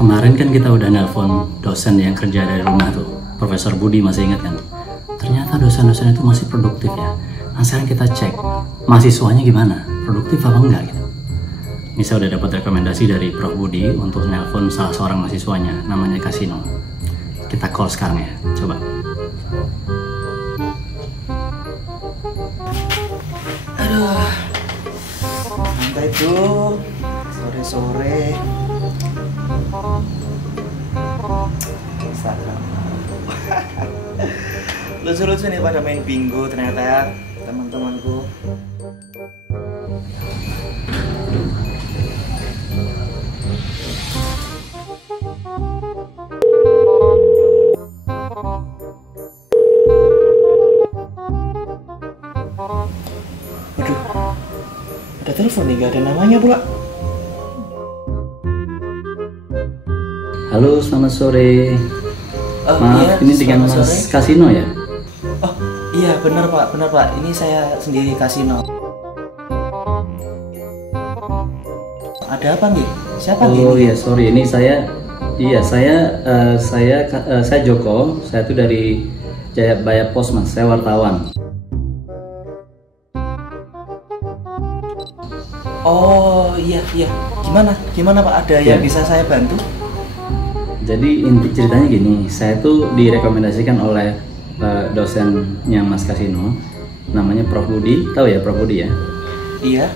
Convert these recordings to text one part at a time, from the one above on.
Kemarin kan kita udah nelpon dosen yang kerja dari rumah tuh, Profesor Budi, masih ingat kan? Ternyata dosen-dosen itu masih produktif ya. Nah sekarang kita cek mahasiswanya gimana, produktif apa enggak gitu. Ini saya udah dapat rekomendasi dari Prof Budi untuk nelpon salah seorang mahasiswanya, namanya Kasino. Kita call sekarang ya, coba. Aduh, santai tuh, sore-sore. Instagram. Lucu-lucu nih pada main bingo ternyata ya, teman-temanku. Aduh, ada telepon nih, gak ada namanya pula. Halo, selamat sore. Maaf, iya, ini dengan Mas sore. Kasino ya? Oh iya benar pak, ini saya sendiri Kasino. Ada apa nih? Siapa nih? Oh iya, sorry, ini saya Joko, saya tuh dari Jayabaya Pos Mas, saya wartawan. Oh iya, gimana pak? Ada yang bisa saya bantu? Jadi inti ceritanya gini, saya tuh direkomendasikan oleh dosennya Mas Kasino, namanya Prof Budi, tahu ya Prof Budi ya? Iya.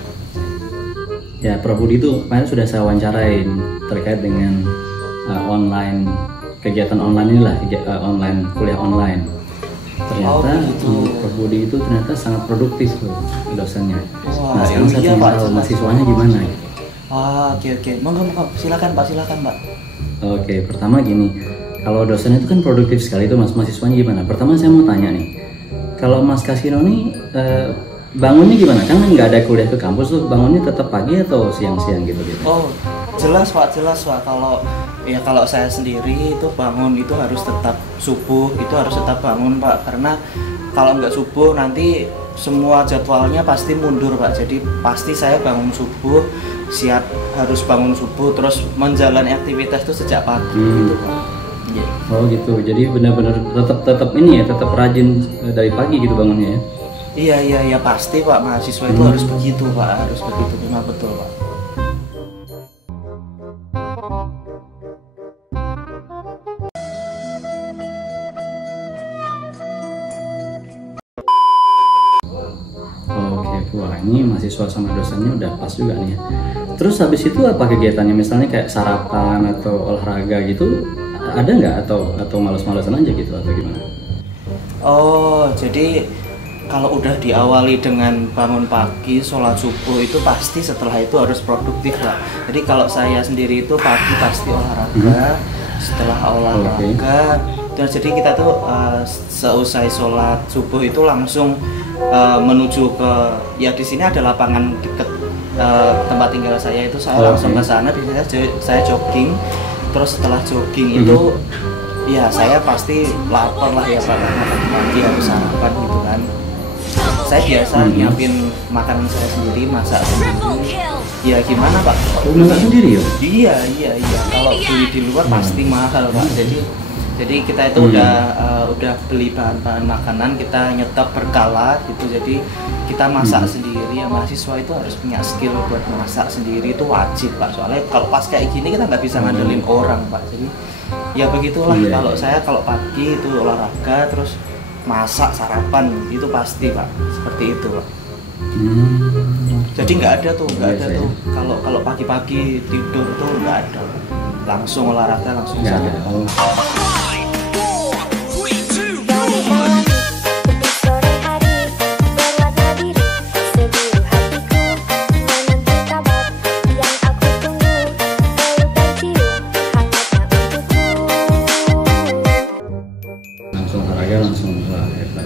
Ya, Prof Budi itu kemarin sudah saya wawancarain terkait dengan kegiatan online inilah, kuliah online. Ternyata Prof Budi itu ternyata sangat produktif tuh dosennya. Wah, nah sekarang saya ingin tahu mahasiswanya gimana ya? Oke, monggo, silakan pak. Oke, pertama gini, kalau dosen itu kan produktif sekali itu Mas, mahasiswanya gimana? Pertama saya mau tanya nih, kalau Mas Kasino nih bangunnya gimana? Kan nggak ada kuliah ke kampus tuh, bangunnya tetap pagi atau siang-siang gitu? Oh, jelas pak. Kalau saya sendiri itu bangun itu harus tetap subuh, itu harus tetap bangun pak, karena kalau nggak subuh nanti semua jadwalnya pasti mundur pak. Jadi pasti saya bangun subuh, harus bangun subuh, terus menjalani aktivitas itu sejak pagi gitu pak. Yeah. Oh gitu, jadi benar-benar tetap ini ya, tetap rajin dari pagi gitu bangunnya ya? Iya pasti pak, mahasiswa itu harus begitu pak, memang betul pak. Oke, wah ini mahasiswa sama dosennya udah pas juga nih ya. Terus habis itu apa kegiatannya? Misalnya kayak sarapan atau olahraga gitu, ada nggak? Atau males-malesan aja gitu atau gimana? Oh, jadi kalau udah diawali dengan bangun pagi, sholat subuh itu pasti setelah itu harus produktif lah. Jadi kalau saya sendiri itu pagi pasti olahraga, setelah olahraga, jadi kita tuh seusai sholat subuh itu langsung menuju ke, ya di sini ada lapangan deket tempat tinggal saya itu, saya langsung ke sana. Biasanya saya jogging, terus setelah jogging itu ya saya pasti lapar lah ya pak, pagi harus sarapan gitu kan. Saya biasa nyiapin makanan saya sendiri, masak sendiri. Ya gimana pak? Masak sendiri ya? Iya. Kalau beli di luar pasti mahal pak. Jadi kita itu udah beli bahan-bahan makanan, kita nyetop berkala gitu. Jadi kita masak sendiri. Ya mahasiswa itu harus punya skill buat masak sendiri, itu wajib pak. Soalnya kalau pas kayak gini kita nggak bisa ngandelin orang pak. Jadi ya begitulah. Kalau saya kalau pagi itu olahraga, terus masak sarapan itu pasti pak, seperti itu pak. Jadi nggak ada tuh kalau pagi-pagi tidur tuh nggak ada, langsung olahraga langsung sarapan.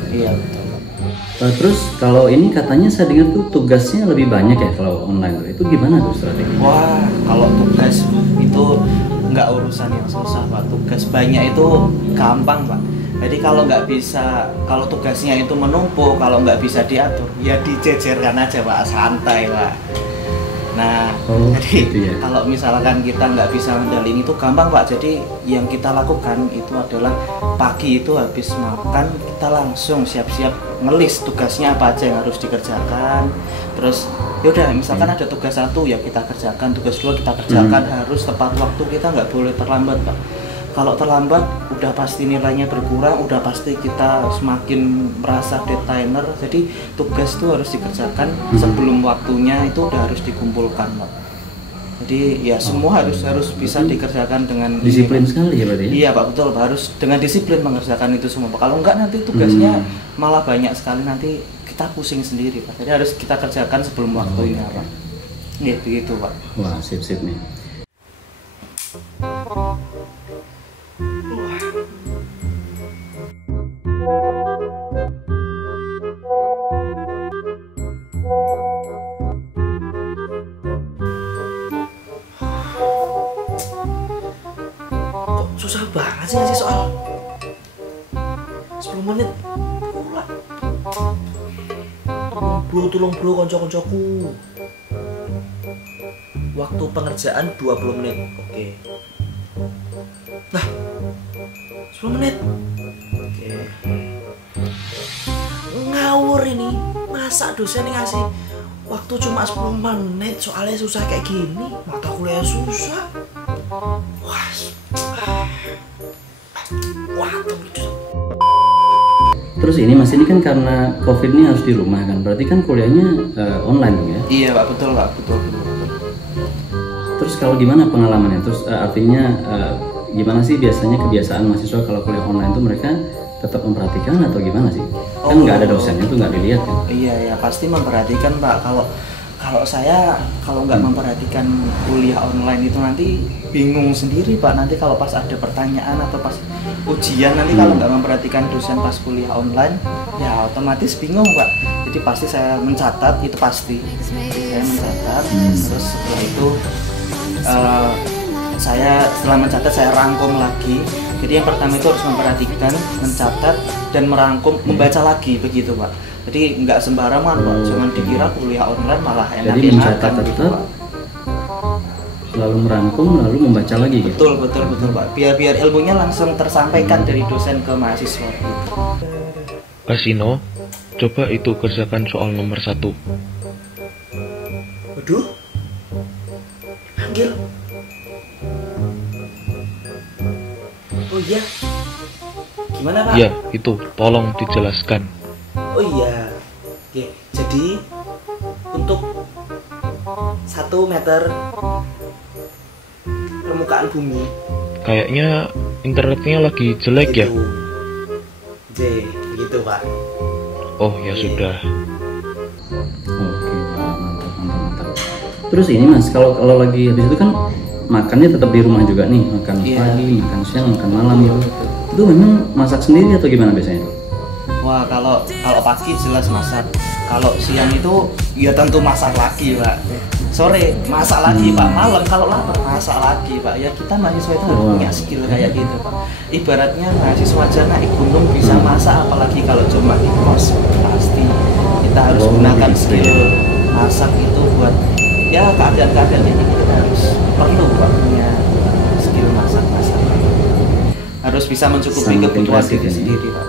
Iya betul. Terus kalau ini katanya saya dengar tuh tugasnya lebih banyak ya kalau online tuh, itu gimana tuh strategi? Wah, kalau tugas itu nggak urusan yang susah pak. Tugas banyak itu gampang pak. Jadi kalau nggak bisa, kalau tugasnya itu menumpuk, kalau nggak bisa diatur, ya dijejerkan aja Pak, santai Pak. Nah, jadi gitu ya. kalau misalkan kita nggak bisa ngendalin itu gampang Pak. Jadi yang kita lakukan itu adalah pagi itu habis makan kita langsung siap-siap ngelis tugasnya apa aja yang harus dikerjakan. Terus yaudah misalkan ada tugas 1 ya kita kerjakan, tugas 2 kita kerjakan, harus tepat waktu, kita nggak boleh terlambat Pak. Kalau terlambat udah pasti nilainya berkurang, udah pasti kita semakin merasa detainer. Jadi tugas itu harus dikerjakan sebelum waktunya, itu udah harus dikumpulkan Pak. Jadi ya semua harus bisa dikerjakan dengan disiplin sekali ya berarti ya? Iya Pak, betul Pak, harus dengan disiplin mengerjakan itu semua Pak. Kalau enggak nanti tugasnya malah banyak sekali, nanti kita pusing sendiri Pak. Jadi harus kita kerjakan sebelum waktunya Pak. Iya begitu Pak. Wah sip nih. Susah banget sih ngasih soal 10 menit pula. Tolong bro konco-koncoku. Waktu pengerjaan 20 menit. Oke. Nah 10 menit. Oke. Ngawur ini. Masa dosen ngasih waktu cuma 10 menit, soalnya susah kayak gini. Mata kuliah susah. Wah. Terus ini Mas, ini kan karena COVID ini harus di rumah kan, berarti kan kuliahnya online dong ya? Iya Pak, betul Pak, betul. Terus kalau gimana pengalamannya? Terus artinya gimana sih biasanya kebiasaan mahasiswa kalau kuliah online tuh mereka tetap memperhatikan atau gimana sih? Kan nggak ada dosennya tuh, nggak dilihat kan? Iya ya pasti memperhatikan Pak. Kalau saya kalau nggak memperhatikan kuliah online itu nanti bingung sendiri Pak. Nanti kalau pas ada pertanyaan atau pas ujian nanti kalau nggak memperhatikan dosen pas kuliah online ya otomatis bingung Pak. Jadi pasti saya mencatat, itu pasti saya mencatat. Terus setelah itu saya setelah mencatat saya rangkum lagi. Jadi yang pertama itu harus memperhatikan, mencatat dan merangkum, membaca lagi begitu Pak. Jadi nggak sembarangan Pak, cuman dikira kuliah online malah Jadi mencatat gitu, tetap, lalu merangkum, lalu membaca lagi gitu. Betul Pak. Biar ilmunya langsung tersampaikan dari dosen ke mahasiswa gitu. Kasino, coba itu kerjakan soal nomor 1. Waduh. Panggil. Oh iya. Gimana Pak? Ya, itu, tolong dijelaskan. Oh iya. Oke, jadi untuk 1 meter permukaan bumi. Kayaknya internetnya lagi jelek ya? J, begitu Pak. Oh ya sudah. Oke, mantap. Terus ini Mas, kalau lagi habis itu kan makannya tetap di rumah juga nih, makan pagi, makan siang, makan malam gitu. Itu memang masak sendiri atau gimana biasanya? Wah kalau pagi jelas masak. Kalau siang itu ya tentu masak lagi Pak. Sore masak lagi Pak. Malam kalau lapar masak lagi Pak. Ya kita mahasiswa itu harus punya skill kayak gitu Pak. Ibaratnya mahasiswa aja naik gunung bisa masak, apalagi kalau cuma di kos. Pasti kita harus gunakan skill masak itu buat ya keadaan-keadaan ini kita harus perlu Pak punya skill masak. Harus bisa mencukupi kebutuhan diri sendiri Pak.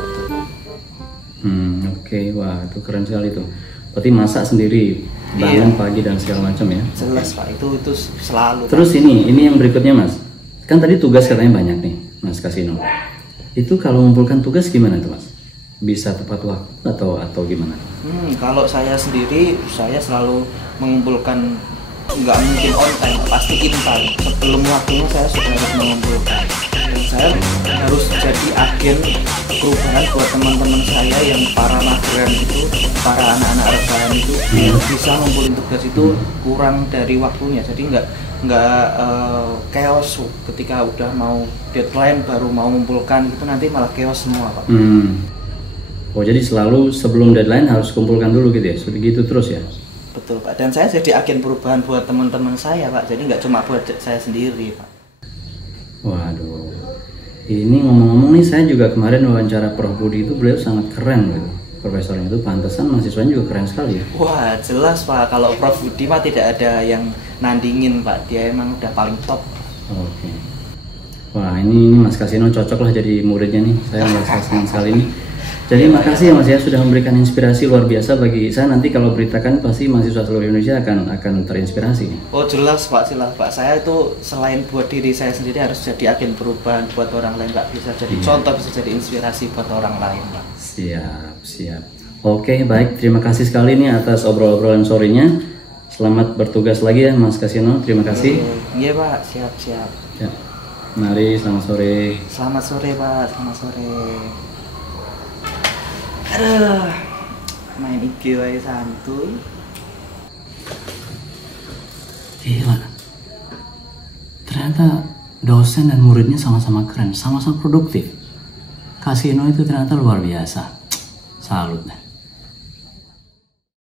Oke, wah itu keren sekali tuh. Berarti masak sendiri, bangun pagi dan segala macam ya? Jelas Pak, itu selalu. Terus Pak, ini yang berikutnya Mas. Kan tadi tugas katanya banyak nih, Mas Kasino. Itu kalau mengumpulkan tugas gimana tuh Mas? Bisa tepat waktu atau gimana? Kalau saya sendiri, saya selalu mengumpulkan, nggak mungkin on time, pasti in time. Sebelum waktunya saya sudah harus mengumpulkan. Saya harus jadi agen perubahan buat teman-teman saya yang para mageran itu, para anak-anak rebahan itu bisa ngumpulin tugas itu kurang dari waktunya. Jadi nggak chaos ketika udah mau deadline baru mau mengumpulkan itu, nanti malah chaos semua Pak. Oh jadi selalu sebelum deadline harus kumpulkan dulu gitu ya? Seperti gitu terus ya? Betul Pak. Dan saya jadi agen perubahan buat teman-teman saya Pak. Jadi nggak cuma buat saya sendiri Pak. Waduh. Ini ngomong-ngomong nih, saya juga kemarin wawancara Prof Budi itu, beliau sangat keren gitu. Profesornya itu pantesan, mahasiswanya juga keren sekali ya. Wah jelas Pak, kalau Prof Budi mah tidak ada yang nandingin Pak, dia emang udah paling top. Oke. Wah ini Mas Kasino cocok lah jadi muridnya nih, saya merasa senang sekali nih. Jadi makasih ya Mas ya, sudah memberikan inspirasi luar biasa bagi saya. Nanti kalau beritakan pasti mahasiswa seluruh Indonesia akan terinspirasi. Oh jelas Pak, saya itu selain buat diri saya sendiri harus jadi agen perubahan buat orang lain Pak, bisa jadi contoh, bisa jadi inspirasi buat orang lain Pak. Siap. Oke baik, terima kasih sekali nih atas obrol-obrolan sorenya. Selamat bertugas lagi ya Mas Kasino, terima kasih. Iya Pak, siap. Ya. Mari, selamat sore. Selamat sore Pak, selamat sore. Aduh, main IG wae santuy. Gila, ternyata dosen dan muridnya sama-sama keren, sama-sama produktif. Kasino itu ternyata luar biasa. Salut deh.